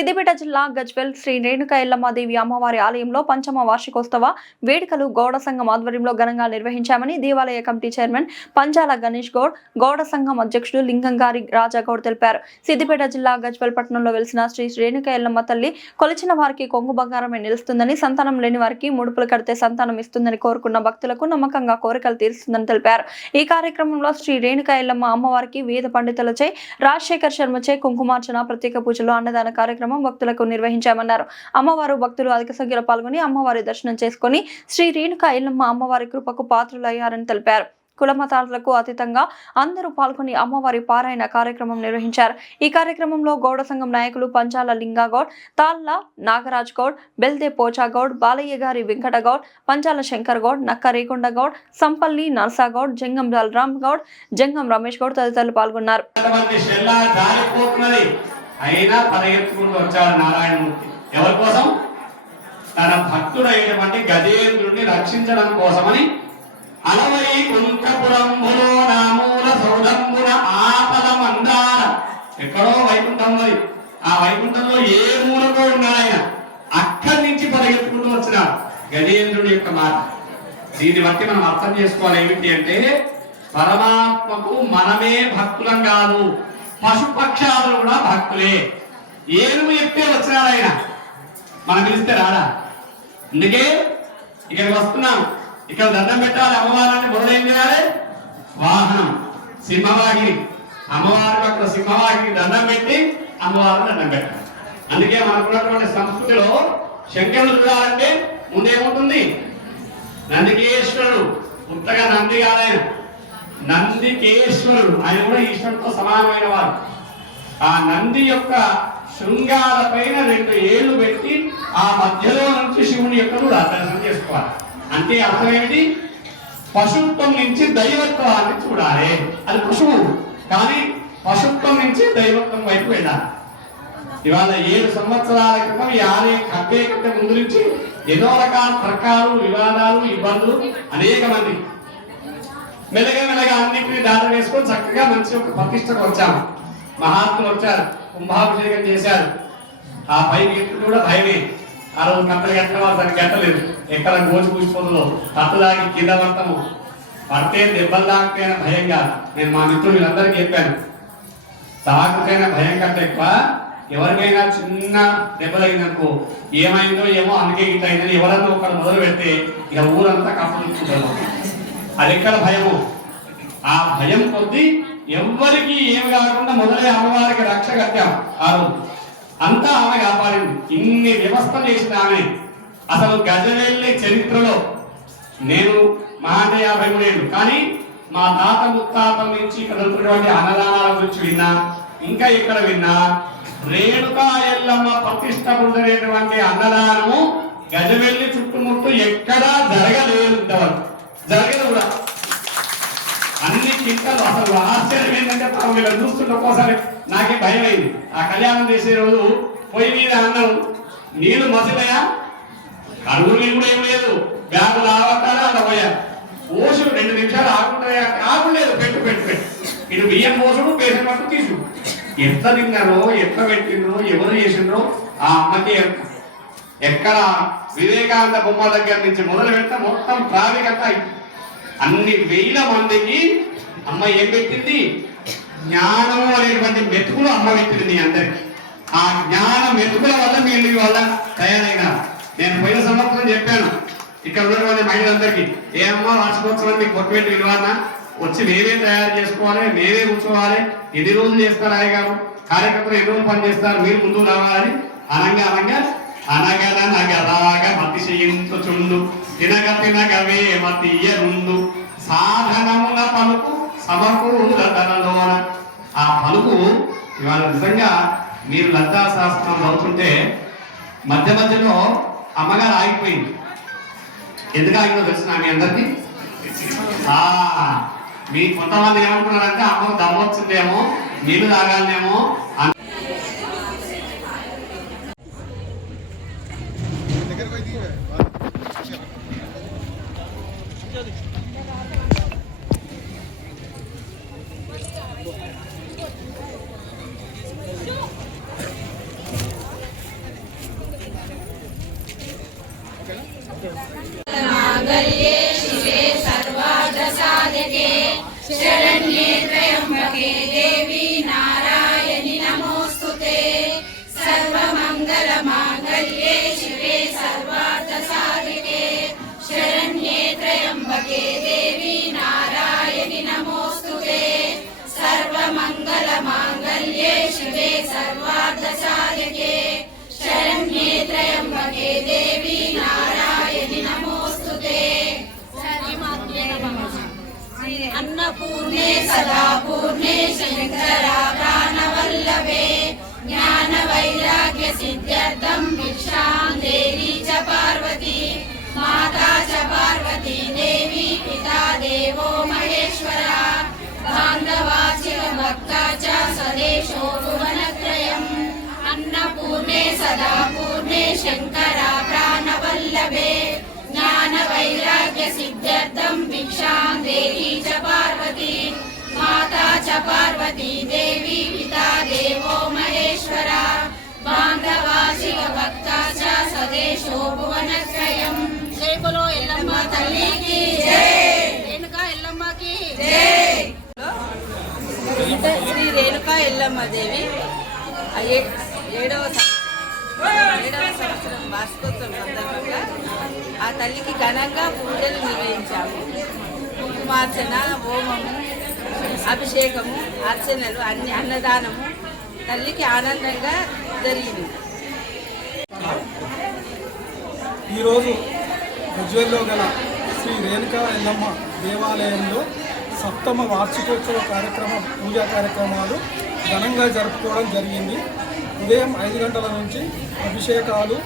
సిద్దిపేట జిల్లా గజ్వేల్ శ్రీ రేణుకా ఎల్లమ్మదేవి అమ్మవారి ఆలయంలో పంచమ వార్షికోత్సవ వేడుకలు గౌడ సంఘం ఆధ్వర్యంలో ఘనంగా నిర్వహించామని దేవాలయ కమిటీ చైర్మన్ పంచాల గణేష్ గౌడ్, గౌడ సంఘం అధ్యక్షుడు లింగంగారి రాజాగౌడ్ తెలిపారు. సిద్దిపేట జిల్లా గజ్వేల్ పట్టణంలో వెలిసిన శ్రీ రేణుకా ఎల్లమ్మ తల్లి కొలిచిన వారికి కొంగు బంగారమే నిలుస్తుందని, సంతానం లేని వారికి ముడుపులు కడితే సంతానం ఇస్తుందని, కోరుకున్న భక్తులకు నమ్మకంగా కోరికలు తీరుస్తుందని తెలిపారు. ఈ కార్యక్రమంలో శ్రీ రేణుకా ఎల్లమ్మ అమ్మవారికి వేద పండితులచే, రాజశేఖర్ శర్మచే కుంకుమార్చన, ప్రత్యేక పూజలు, అన్నదాన కార్యక్రమం భక్తులకు నిర్వహించామన్నారు. అమ్మవారు భక్తులు అధిక సంఖ్యలో పాల్గొని అమ్మవారి దర్శనం చేసుకుని శ్రీ రేణుకా ఎల్లమ్మ అమ్మవారి కృపకు పాత్రులయ్యారని తెలిపారు. కులమతాలకు అతీతంగా అందరూ పాల్గొని అమ్మవారి పారాయణ కార్యక్రమం నిర్వహించారు. ఈ కార్యక్రమంలో గౌడ సంఘం నాయకులు పంచాల లింగగౌడ్, తాళ్ళ నాగరాజ్ గౌడ్, బెల్దే పోచాగౌడ్, బాలయ్య గారి వెంకటగౌడ్, పంచాల శంకర్ గౌడ్, నక్క రేకొండ గౌడ్, సంపల్లి నర్సాగౌడ్, జంగం బలరామ్ గౌడ్, జంగం రమేష్ గౌడ్ తదితరులు పాల్గొన్నారు. అయినా పదయెత్తుకుంటూ వచ్చాడు నారాయణమూర్తి. ఎవరి కోసం? తన భక్తుడైనటువంటి గజేంద్రుడిని రక్షించడం కోసమని. అలవై కుంఠపురంబులో నామూల సౌదంబున ఆపద మందార. ఎక్కడో వైకుంఠం ఉంది. ఆ వైకుంఠంలో ఏ మూలకో ఉన్నాడు ఆయన. అక్కడి నుంచి పదయెత్తుకుంటూ వచ్చినాడు గజేంద్రుడి యొక్క మాట. దీన్ని బట్టి మనం అర్థం చేసుకోవాలి ఏమిటి అంటే, పరమాత్మకు మనమే భక్తులం కాదు, పశుపక్షాలు కూడా భక్తులే. ఏనుగు ఎక్కే వచ్చినాడు ఆయన, మనం పిలిస్తే రాడా? అందుకే ఇక్కడికి వస్తున్నాం. ఇక్కడ దండం పెట్టాలి అమ్మవారిని. మొదలైన చేయాలి వాహనం సింహవాహిని. అమ్మవారికి అక్కడ సింహవాహిని దండం పెట్టి అమ్మవారిని దండం పెట్టాలి. అందుకే మనకున్నటువంటి సంస్కృతిలో శంకరుడు చూడాలంటే ముందేముంటుంది? నందికేశ్వరుడు. పుట్టగా నంది కాదాయన, నందికేశ్వరుడు. ఆయన కూడా ఈశ్వరుడితో సమానమైన వారు. ఆ నంది యొక్క శృంగాల పైన 2 ఏళ్లు పెట్టి ఆ మధ్యలో నుంచి శివుని యొక్క దర్శనం చేసుకోవాలి. అంటే అర్థం ఏమిటి? పశుత్వం నుంచి దైవత్వాన్ని చూడాలి. అది పశువు, కానీ పశుత్వం నుంచి దైవత్వం వైపు వెళ్ళాలి. ఇవాళ 7 సంవత్సరాల క్రితం ఈ ఆలయం కట్టే ముందు నుంచి ఎన్నో రకాల తర్కాలు, వివాదాలు, ఇబ్బందులు అనేక మంది. మెల్లగా అన్నింటినీ దాట వేసుకొని చక్కగా మంచి ఒక ప్రతిష్టకు వచ్చాము. మహాత్ములు వచ్చారు, కుంభాభిషేకం చేశారు. ఆ పైకి ఎప్పుడు కూడా భయమే. ఆ రోజు కట్టలు కట్టిన వాళ్ళు దానికి కట్టలేదు. ఎక్కడ గోజు కూసిపోతుందో తట్టులాగి కింద పడతాము, పడితే దెబ్బలు తాకితేనే భయంగా. నేను మా మిత్రులు వీళ్ళందరికీ చెప్పాను, తాకితేనే భయం కంటే ఎక్కువ ఎవరికైనా చిన్న దెబ్బలైందనుకో ఏమైందో ఏమో అందుకే ఇట్లా అయిందని ఎవరన్నా ఒకరు మొదలు పెడితే ఇక ఊరంతా కప్పలుకుంటారు. అది ఎక్కడ భయము? ఆ భయం కొద్దీ ఎవ్వరికి ఏమి కాకుండా మొదలై అమ్మవారికి రక్ష కట్టాం. ఆ రోజు అంతా ఆమె కాపాడింది. ఇన్ని వ్యవస్థ చేసిన ఆమె. అసలు గజవేల్లి చరిత్రలో నేను మహాంటే 53 ఏళ్ళు, కానీ మా తాత ముత్తాత నుంచి కదులుతున్నటువంటి అన్నదానాల గురించి విన్నా, ఇంకా ఇక్కడ విన్నా. రేణుకా ఎల్లమ్మ ప్రతిష్ట పొందినటువంటి అన్నదానము గజవేల్లి చుట్టుముట్టు ఎక్కడా జరగలేదు, జరగదు కూడా. అన్ని కింటలు. అసలు ఆశ్చర్యం ఏంటంటే మనం వీళ్ళని చూస్తుంటే ఒక్కోసారి నాకే భయం అయింది. ఆ కళ్యాణం చేసే రోజు పొయ్యి మీద అన్నం, నీళ్లు మసిలయా, అడుగు నీళ్ళు కూడా ఏం లేదు, బ్యాగు లావట్టాలి అలా పోయా. పోసుడు 2 నిమిషాలు ఆగుంటాయా? ఆగులేదు. పెట్టు ఇటు బియ్యం పోసుడు, పేసిన పట్టు తీసుడు. ఎంత తిన్నారో, ఎట్లా పెట్టిండ్రో, ఎవరు చేసిండ్రో ఆ అమ్మకి ఎక్కడ. వివేకానంద బొమ్మ దగ్గర నుంచి మొదలు పెడితే మొత్తం ట్రాఫిక్ అంతా అన్ని వేల మందికి అమ్మ ఏం పెట్టింది? జ్ఞానము అనేటువంటి మెతుకులు అమ్మ పెట్టింది అందరికి. ఆ జ్ఞాన మెతుకుల వల్ల మీరు వల్ల తయారైన. నేను పోయిన సంవత్సరం చెప్పాను ఇక్కడ ఉన్నటువంటి మహిళలందరికీ, ఏ అమ్మ వార్షికోత్సవాన్ని మీకు బొట్టు పెట్టి విలువన్నా వచ్చి మేమే తయారు చేసుకోవాలి, మేమే కూర్చోవాలి, ఎన్ని రోజులు చేస్తారు అయ్యగారు, కార్యకర్తలు ఎన్ని రోజులు పని చేస్తారు, మీరు ముందుకు రావాలని అనగనగరాగా మతి చేయించుచుండు తినగవే మతియనుండు సాధనమున పలుకు సమకూరతనలోన. ఆ పలుకు ఇవాళ నిజంగా మీరు లతా శాస్త్రం చదువుతుంటే మధ్యలో అమ్మగారు ఆగిపోయింది. ఎందుకు ఆగిందో తెలిసిన మీ అందరికీ? మీ కొంతమంది ఏమంటున్నారంటే అమ్మకు దమ్మొచ్చిందేమో, నీళ్ళు తాగాలనేమో. शिवे सर्वार्थसाधके शरण्ये त्र्यम्बके देवी नारायणि नमोस्तुते। अन्नपूर्णे सदा पूर्णे शंकरा प्राणवल्लभे ज्ञान वैराग्य सिद्ध्यर्थं भिक्षां देहि च पार्वती माता च पार्वती देवी पिता देवो महेश्वरा बान्धवाचिर भक्ता च सदेशो भुवनत्रयम्। अन्नपूर्णे सदा पूर्णे शंकरा प्राणवल्लभे ज्ञान वैराग्य सिद्ध्यर्थं भिक्षां देहि च पार्वती माता च पार्वती देवी पिता देवो महेश्वरा बान्धवा शिव भक्ता च सदेशो भुवनत्रयम्। जय बोलो एल्लम्मा तल्ली की जय, रेणुका एल्लम्मा की जय। శ్రీ రేణుకా ఎల్లమ్మ దేవి 7వ సంవత్సరం వార్షికోత్సవం సందర్భంగా ఆ తల్లికి ఘనంగా పూజలు నిర్వహించాము. కుంకుమార్చన, హోమము, అభిషేకము, అర్చనలు, అన్ని అన్నదానము తల్లికి ఆనందంగా జరిగింది. ఈరోజు గజ్వేల్లో గల శ్రీ రేణుకా ఎల్లమ్మ దేవాలయంలో 7వ వార్షికోత్సవ కార్యక్రమం, పూజా కార్యక్రమాలు ఘనంగా జరుపుకోవడం జరిగింది. ఉదయం 5 గంటల నుంచి అభిషేకాలు,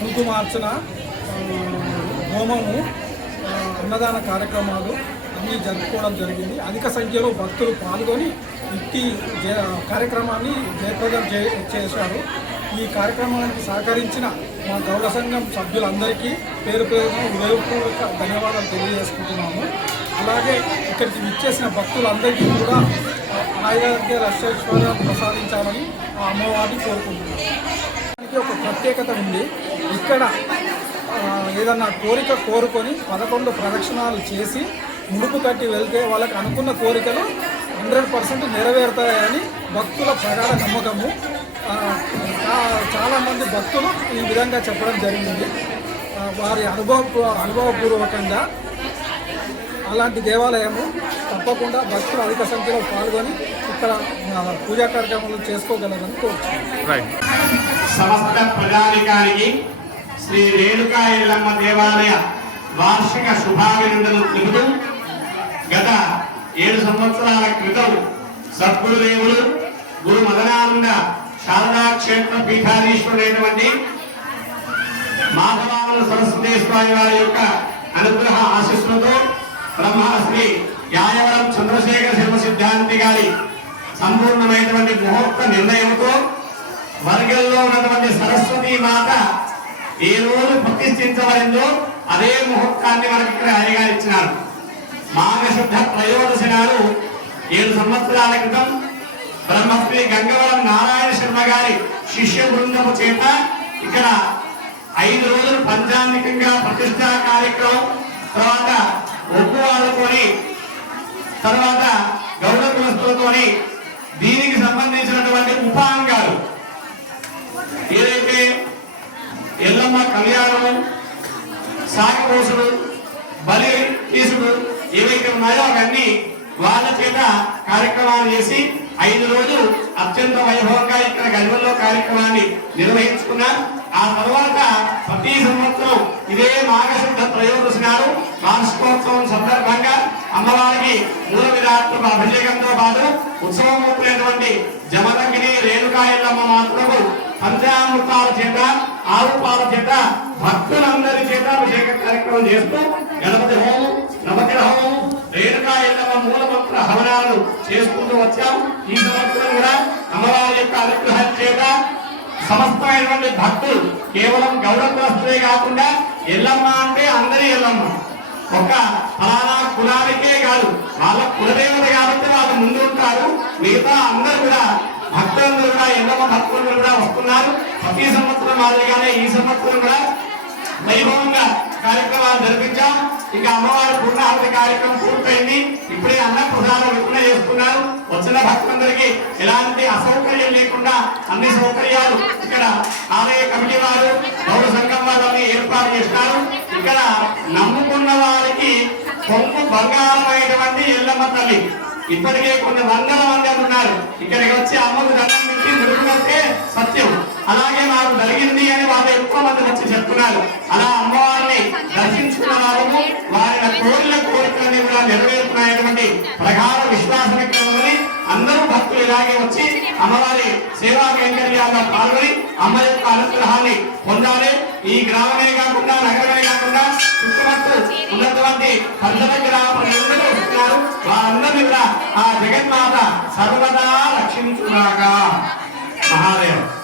కుంకుమార్చన, హోమము, అన్నదాన కార్యక్రమాలు అన్నీ జరుపుకోవడం జరిగింది. అధిక సంఖ్యలో భక్తులు పాల్గొని ఇట్టి కార్యక్రమాన్ని జయప్రదం చేశారు. ఈ కార్యక్రమానికి సహకరించిన మా గౌడ సంఘం సభ్యులందరికీ పేరు పేరున హృదయపూర్వక ధన్యవాదాలు తెలియజేసుకుంటున్నాము. అలాగే ఇక్కడికి విచ్చేసిన భక్తులందరికీ కూడా ఆరోగ్య రక్షేశ్వరం ప్రసాదించాలని ఆ అమ్మవారిని కోరుకుంటున్నాము. ఒక ప్రత్యేకత ఉంది. ఇక్కడ ఏదన్నా కోరిక కోరుకొని 11 ప్రదక్షిణాలు చేసి ముడుపు కట్టి వెళ్తే వాళ్ళకి అనుకున్న కోరికలు 100% నెరవేరుతాయని భక్తుల ప్రగాఢ నమ్మకము. చాలామంది భక్తులు ఈ విధంగా చెప్పడం జరిగింది. వారి అనుభవపూర్వకంగా అలాంటి దేవాలయము తప్పకుండా భక్తులు అధిక సంఖ్యలో పాల్గొని ఇక్కడ పూజా కార్యక్రమాలు చేసుకోగలరని కోరుతున్నాను. సమస్త ప్రజానికానికి శ్రీ రేణుకా ఎల్లమ్మ దేవాలయ వార్షిక శుభాభినందనలు తెలుపుతూ గత 7 సంవత్సరాల క్రితం సద్గురుదేవులు గురు మదనానంద శారదా క్షేత్ర పీఠాధీశ్వరుడైనటువంటి మాధవానంద సరస్వతి స్వామి వారి యొక్క అనుగ్రహ ఆశీస్సులతో బ్రహ్మశ్రీ యాయవరం చంద్రశేఖర శర్మ సిద్ధాంతి గారి సంపూర్ణమైనటువంటి ముహూర్త నిర్ణయంతో వర్గంలో ఉన్నటువంటి సరస్వతి మాత ఏ రోజు ప్రతిష్ఠించబడిందో అదే ముహూర్తాన్ని మనకి ఇక్కడ ఆయనగారు ఇచ్చినారు. మాఘశుద్ధ త్రయోదశి నాడు 7 సంవత్సరాల క్రితం బ్రహ్మశ్రీ గంగవరం నారాయణ శర్మ గారి శిష్య బృందము చేత ఇక్కడ 5 రోజులు పంచాంగికంగా ప్రతిష్టా కార్యక్రమం, తర్వాత ఒప్పువాళ్ళతోని, తర్వాత గౌడ కులస్తులతోని దీనికి సంబంధించినటువంటి ఉపాంగాలు ఏదైతే ఎల్లమ్మ కళ్యాణము, సాగిపోసుడు, బలి తీసుడు ఏవైతే ఉన్నాయో అవన్నీ వాళ్ళ చేత కార్యక్రమాలు చేసి 5 రోజులు అత్యంత వైభవంగా ఇక్కడ గల్వల్లో కార్యక్రమాన్ని నిర్వహించుకున్నారు. ఆ తర్వాత ప్రతి సంవత్సరం ఇదే మాఘశుద్ధ త్రయోదశి నాడు వార్షికోత్సవం సందర్భంగా అమ్మవారికి మూల విరాట్లకు అభిషేకంతో పాటు ఉత్సవమూర్తులైనటువంటి జమదగ్గిని రేణుకా ఎల్లమ్మ మాతృకు పంచామృతాల చేత, ఆవు పాల చేత భక్తులందరి చేత అభిషేక కార్యక్రమం చేస్తూ గణపతి హోమం, నవగ్రహ హోమం, రేణుకా ఎల్లమ్మ మూల మంత్ర హవనాలను చేసుకుంటూ వచ్చాం. ఈ సంవత్సరం కూడా అమ్మవారి యొక్క అనుగ్రహం చేత సమస్తమైనటువంటి భక్తులు కేవలం గౌడ కులస్తులే కాకుండా ఎల్లమ్మ అంటే అందరి ఎల్లమ్మ, ఒక ఫలానా కులానికే కాదు, వాళ్ళ కులదేవత కాబట్టి వాళ్ళు ముందు ఉంటారు. మిగతా అందరూ కూడా భక్తులందరూ కూడా ఎల్లమ్మ భక్తులు కూడా వస్తున్నారు. ప్రతి సంవత్సరం మాదిరిగానే ఈ సంవత్సరం కూడా వైభవంగా కార్యక్రమాలు జరిపించాం. ఇంకా అమ్మవారి పూర్ణాహుతి కార్యక్రమం పూర్తయింది. ఇప్పుడే అన్న ప్రసాదం విడుదల చేస్తున్నారు. వచ్చిన భక్తులందరికీ ఎలాంటి అసౌకర్యం లేకుండా అన్ని సౌకర్యాలు ఇక్కడ ఆలయ కమిటీ వారు, గౌడ సంఘం వారిని ఏర్పాటు చేస్తున్నారు. ఇక్కడ నమ్ముకున్న వారికి కొంగు బంగారమైనటువంటి ఎల్లమ్మ తల్లి ఇప్పటికే కొన్ని వందల మంది ఉన్నారు. ఇక్కడికి వచ్చి అమ్మకు దండం పెట్టి నిలుపుకుంటే సత్యం. అలాగే మాకు జరిగింది అని వాళ్ళు ఎక్కువ మంది వచ్చి చెప్తున్నారు. అలా అమ్మవారిని దర్శించుకున్న వాళ్ళము వారి కోరికలన్నీ కూడా నెరవేరుతున్నాయటువంటి ప్రగాఢ విశ్వాసం ఇక్కడ ఉన్నది. అందరూ భక్తులు ఇలాగే వచ్చి అమ్మవారి సేవా కైంకర్యాల్లో పాల్గొని అమ్మ యొక్క అనుగ్రహాన్ని పొందాలి. ఈ గ్రామమే కాకుండా నగరమే కాకుండా చుట్టుపక్కల ఉన్నటువంటి పంచమ గ్రామ ప్రజలందరూ వస్తున్నారు. వారందరినీ కూడా ఆ జగన్మాత సర్వదా రక్షించుగాక. మహాదేవ్.